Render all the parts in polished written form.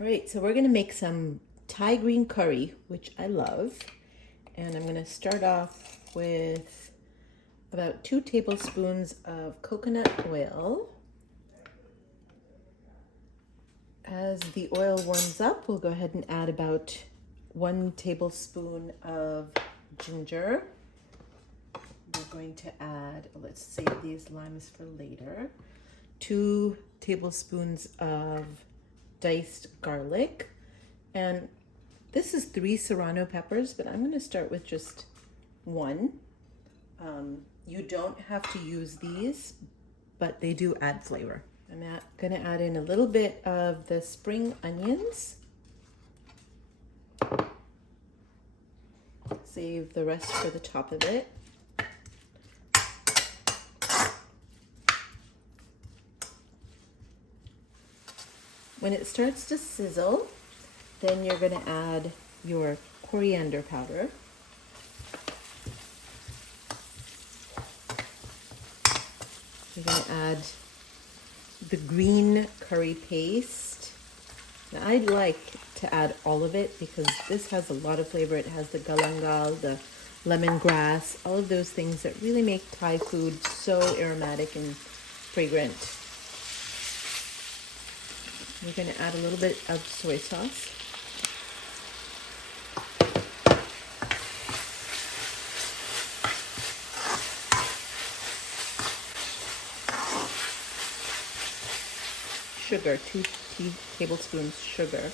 All right, so we're gonna make some Thai green curry, which I love. And I'm gonna start off with about 2 tablespoons of coconut oil. As the oil warms up, we'll go ahead and add about 1 tablespoon of ginger. We're going to add, let's save these limes for later, 2 tablespoons of diced garlic. And this is 3 serrano peppers, but I'm going to start with just 1. You don't have to use these, but they do add flavor. I'm going to add in a little bit of the spring onions. Save the rest for the top of it. When it starts to sizzle, then you're going to add your coriander powder. You're going to add the green curry paste. Now, I'd like to add all of it because this has a lot of flavor. It has the galangal, the lemongrass, all of those things that really make Thai food so aromatic and fragrant. We're going to add a little bit of soy sauce. Sugar, 2 tablespoons sugar.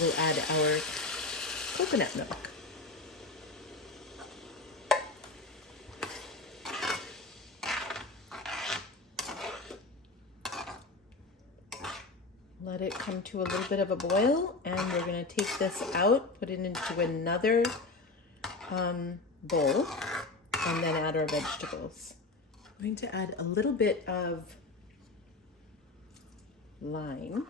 We'll add our coconut milk. Let it come to a little bit of a boil, and we're going to take this out, put it into another bowl, and then add our vegetables. I'm going to add a little bit of lime.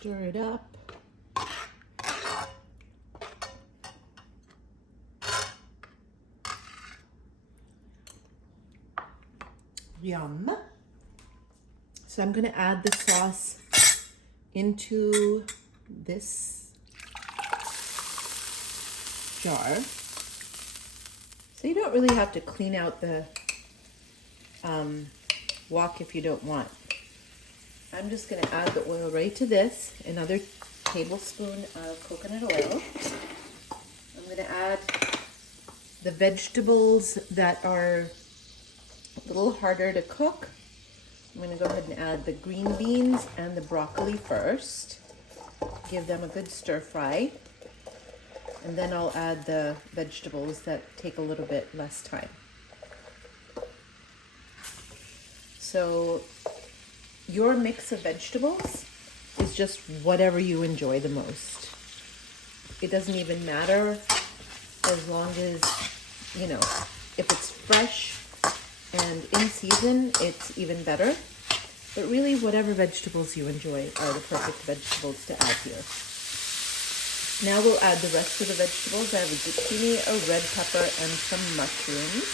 Stir it up. Yum. So I'm going to add the sauce into this jar. So you don't really have to clean out the wok if you don't want. I'm just going to add the oil right to this, another tablespoon of coconut oil. I'm going to add the vegetables that are a little harder to cook. I'm going to go ahead and add the green beans and the broccoli first. Give them a good stir fry. And then I'll add the vegetables that take a little bit less time. So your mix of vegetables is just whatever you enjoy the most. It doesn't even matter as long as, if it's fresh and in season, it's even better. But really, whatever vegetables you enjoy are the perfect vegetables to add here. Now we'll add the rest of the vegetables. I have a zucchini, a red pepper, and some mushrooms.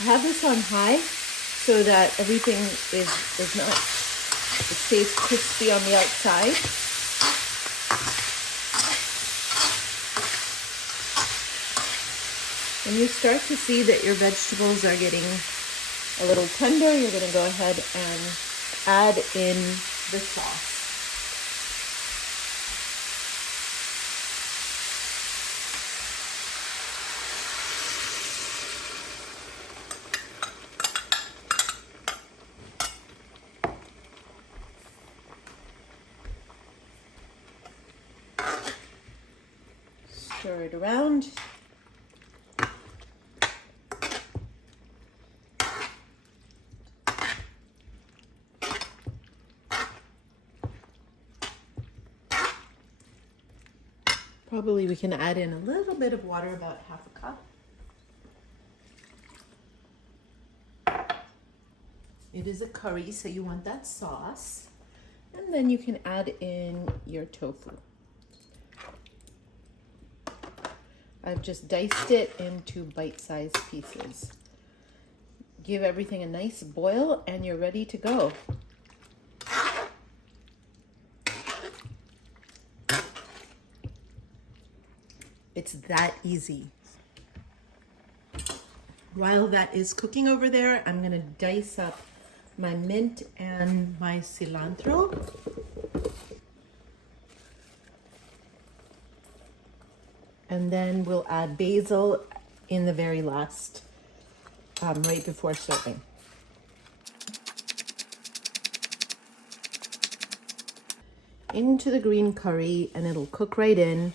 I have this on high so that everything it stays crispy on the outside. When you start to see that your vegetables are getting a little tender, you're going to go ahead and add in the sauce. Stir it around. Probably we can add in a little bit of water, about half a cup. It is a curry, so you want that sauce. And then you can add in your tofu. I've just diced it into bite-sized pieces. Give everything a nice boil and you're ready to go. It's that easy. While that is cooking over there, I'm gonna dice up my mint and my cilantro. And then we'll add basil in the very last, right before serving. Into the green curry, and it'll cook right in.